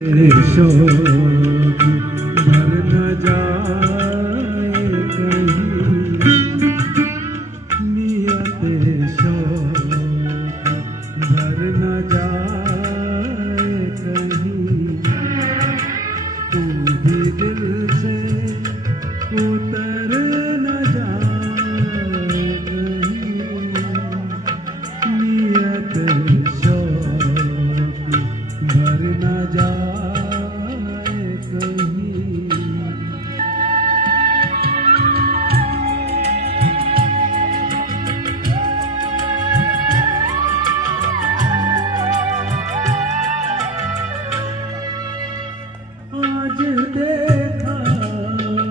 शोक भर न जाए कहीं, नियत शोक भर न जाए कहीं, तू भी दिल से उतर न जाए कहीं, नियत शोक भर न जाए कहीं। आज देखा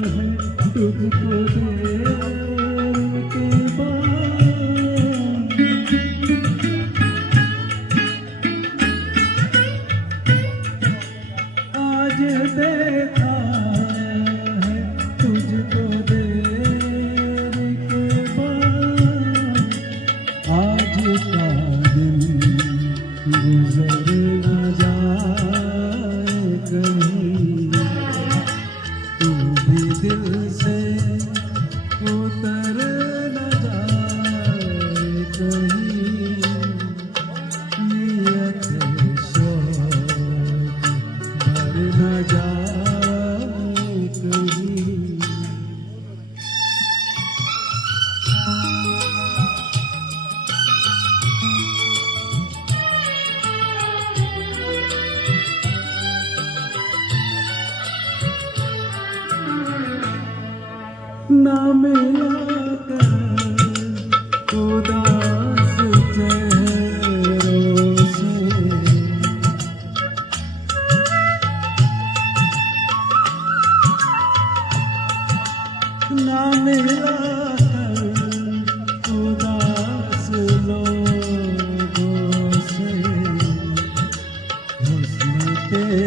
है तुझको देर के बाद, आज देखा है तुझको देर के बाद, आज का दिन गुजर न जाए कहीं, तू भी दिल से उतर न जाए कहीं, नियत शोक भर न जाए कहीं। ना मिला कर उदास चेहरों से, ना मिला कर उदास लोगों से, हुस्न तेरा